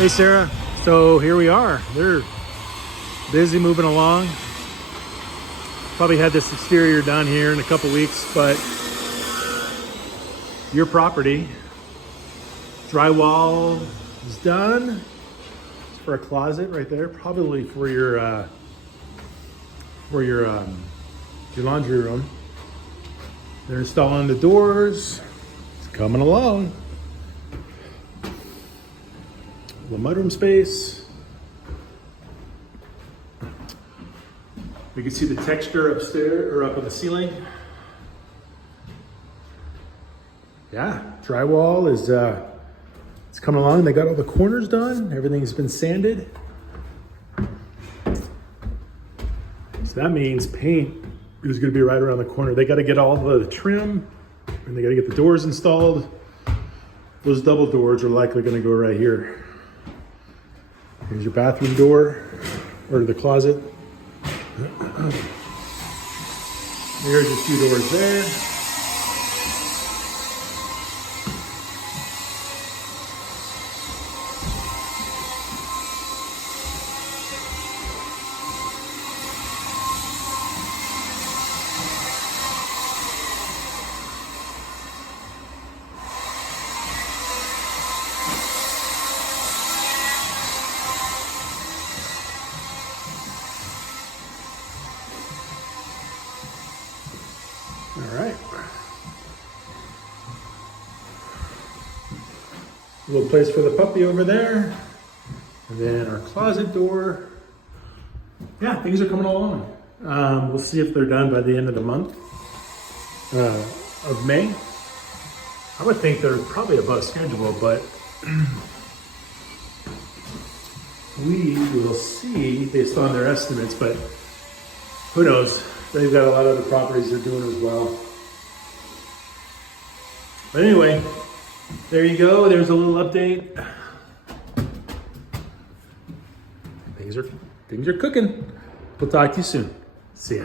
Hey Sarah, so here we are. They're busy moving along. Probably had this exterior done here in a couple weeks, but your property, drywall is done. It's for a closet right there, probably for your laundry room. They're installing the doors. It's coming along. The mudroom space. You can see the texture upstairs or up on the ceiling. Yeah, drywall is it's coming along. They got all the corners done. Everything's been sanded. So that means paint is going to be right around the corner. They got to get all the trim and they got to get the doors installed. Those double doors are likely going to go right here. Here's your bathroom door, or the closet. There's your two doors there. All right. A little place for the puppy over there. And then our closet door. Yeah, things are coming along. We'll see if they're done by the end of the month of May. I would think they're probably above schedule, but we will see based on their estimates, but who knows? They've got a lot of other properties they're doing as well. But anyway, there you go. There's a little update. Things are cooking. We'll talk to you soon. See ya.